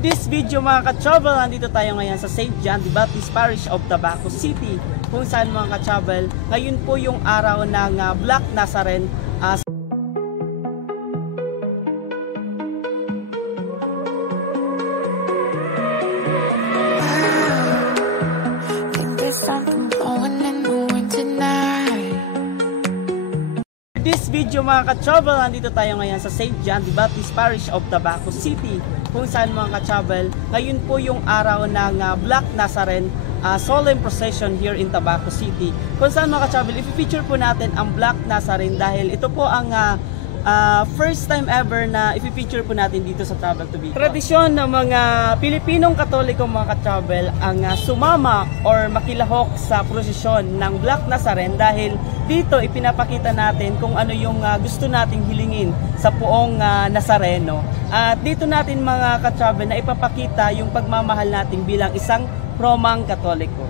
This video mga ka-travel, nandito tayo ngayon sa St. John the Baptist Parish of Tabaco City, kung saan mga ka-travel, ngayon po yung araw ng Black Nazaren. This video mga ka-travel, nandito tayo ngayon sa St. John the Baptist Parish of Tabaco City, kung saan mga ka-travel, ngayon po yung araw ng Black Nazaren solemn procession here in Tabaco City. Kung saan mga ka-travel, i-feature po natin ang Black Nazaren dahil ito po ang first time ever na i-feature po natin dito sa Travel to Bicol. Tradisyon ng mga Pilipinong Katoliko mga ka-travel ang sumama or makilahok sa prosesyon ng Black Nazaren dahil dito ipinapakita natin kung ano yung gusto nating hilingin sa poong Nazareno. At dito natin mga ka-travel na ipapakita yung pagmamahal natin bilang isang Romang Katoliko.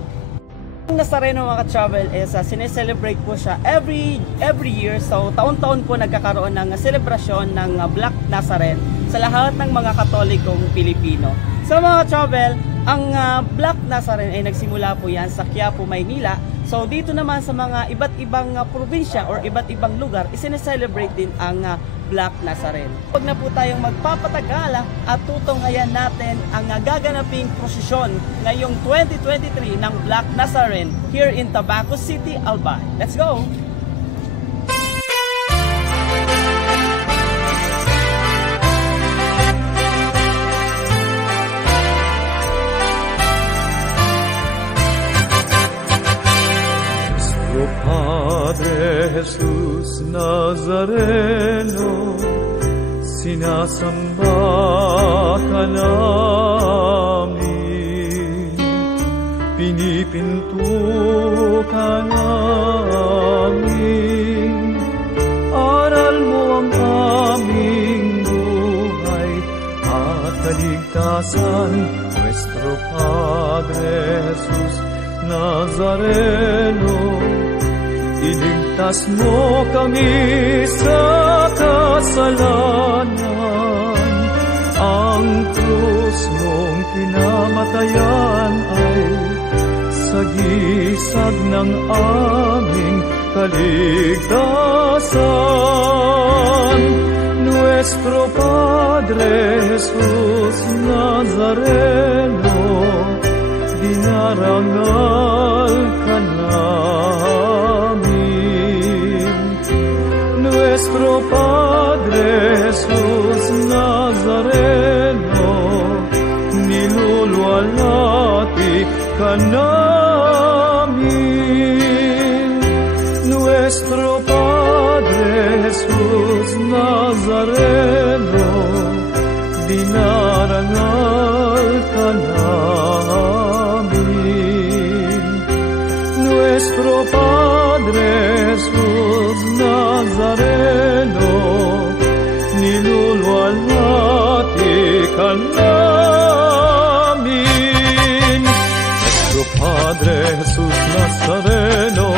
Ang Nazareno mga ka-travel is sineselebrate po siya every year. So taon-taon po nagkakaroon ng selebrasyon ng Black Nazaren sa lahat ng mga Katolikong Pilipino. So mga ka-travel, ang Black Nazaren ay nagsimula po yan sa Quiapo, Maynila. So dito naman sa mga iba't ibang probinsya or iba't ibang lugar, isineselebrate din ang Black Nazaren. Huwag na po tayong magpapatagala at tutunghayan natin ang gaganaping prosesyon ngayong 2023 ng Black Nazaren here in Tabaco City, Albay. Let's go! Padre Jesus Nazareno, sinasamba ka namin, pinipinto ka namin, aral mo ang aming buhay at kaligtasan, nuestro Padre Jesus Nazareno. Iligtas mo kami sa kasalanan. Ang krus mong pinamatayan ay sagisag ng aming kaligtasan. Nuestro Padre Jesus Nazareno, dinarangal ka namin. Nuestro Padre Jesus Nazareno, niluluwalhati ka namin. Nuestro Padre Jesus Nazareno, dinarangal ka namin. Nuestro Padre Jesus Nazareno, niluluwalhati ka namin. Nuestro Padre Jesus Nazareno,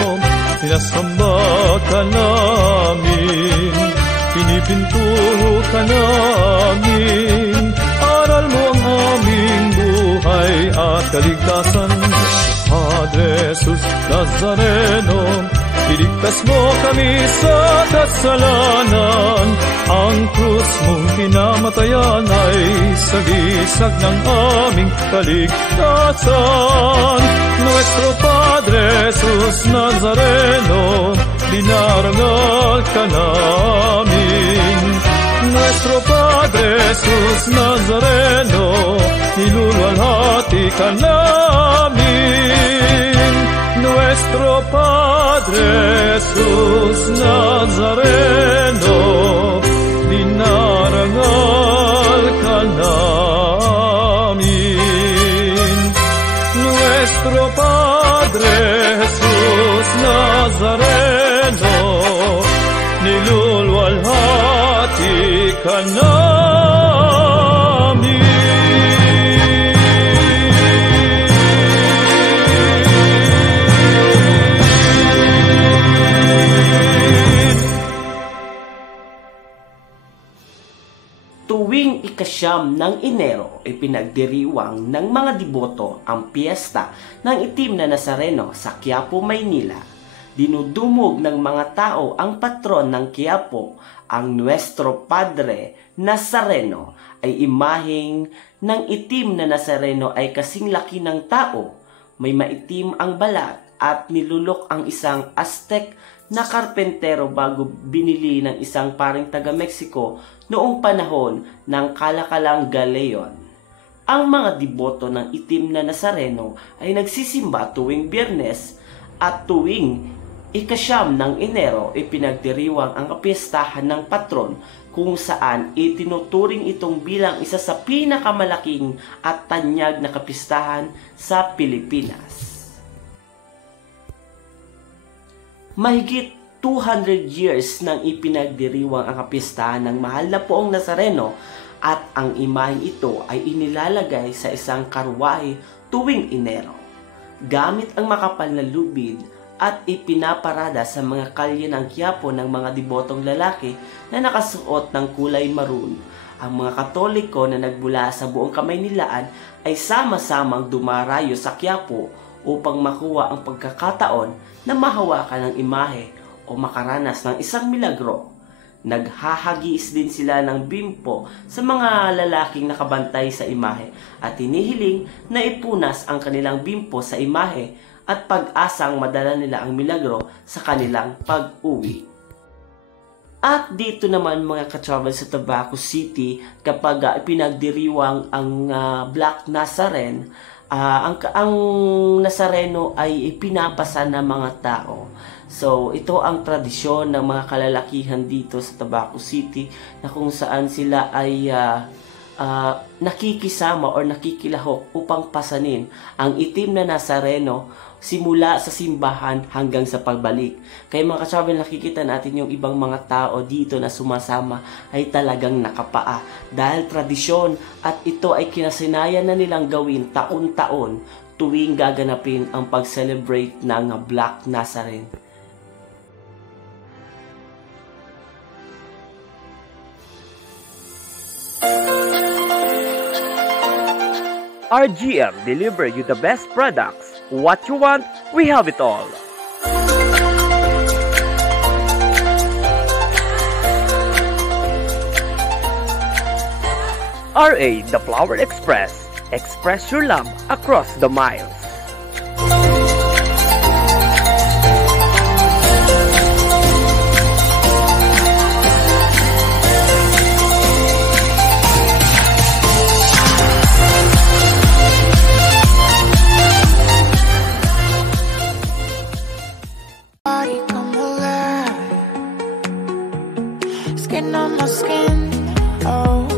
sinasamba ka namin, pinipinto ka namin, aral mo ang aming buhay at kaligtasan. Padre Jesus Nazareno, iligtas mo kami sa kasalanan. Ang krus mong pinamatayan ay sagisag ng aming kaligtasan. Nuestro Padre Jesus Nazareno, dinarangal ka namin. Nuestro Padre Jesus Nazareno, niluluwalhati ka namin. Nuestro Padre Jesus Nazareno, dinarangal ka namin. Nuestro Padre Jesus Nazareno, niluluwalhati ka namin. Tuwing ika ng Enero ay pinagdiriwang ng mga deboto ang piyesta ng Itim na Nazareno sa Quiapo, Maynila. Dinudumog ng mga tao ang patron ng Quiapo, ang Nuestro Padre Nazareno, ay imaheng ng Itim na Nazareno ay kasing laki ng tao. May maitim ang balat at nilulok ang isang Aztec na karpentero bago binili ng isang paring taga-Mexico noong panahon ng kalakalang Galeon. Ang mga deboto ng Itim na Nazareno ay nagsisimba tuwing Biyernes at tuwing ika-9 ng Enero ay pinagdiriwang ang kapistahan ng patron kung saan itinuturing itong bilang isa sa pinakamalaking at tanyag na kapistahan sa Pilipinas. Mahigit 200 years nang ipinagdiriwang ang kapistahan ng Mahal na Poong Nazareno at ang imaheng ito ay inilalagay sa isang karwahe tuwing Enero. Gamit ang makapal na lubid at ipinaparada sa mga kalye ng Quiapo ng mga debotong lalaki na nakasuot ng kulay maroon. Ang mga Katoliko na nagbula sa buong Kamaynilaan ay sama-samang dumarayo sa Quiapo upang makuha ang pagkakataon na mahawakan ng imahe o makaranas ng isang milagro. Naghahagis din sila ng bimpo sa mga lalaking nakabantay sa imahe at hinihiling na ipunas ang kanilang bimpo sa imahe at pag-asang madala nila ang milagro sa kanilang pag-uwi. At dito naman mga ka-travel sa Tabaco City, kapag pinagdiriwang ang Black Nazaren, ang Nazareno ay ipinapasa ng mga tao. So, ito ang tradisyon ng mga kalalakihan dito sa Tabaco City na kung saan sila ay nakikisama or nakikilahok upang pasanin ang Itim na Nazareno simula sa simbahan hanggang sa pagbalik. Kaya mga ka-travel, nakikita natin yung ibang mga tao dito na sumasama ay talagang nakapaa dahil tradisyon at ito ay kinasanayan na nilang gawin taon-taon tuwing gaganapin ang pag-celebrate ng Black Nazaren. RGM deliver you the best products. What you want, we have it all. RA The Flower Express. Express your love across the miles. Skin on my skin, oh.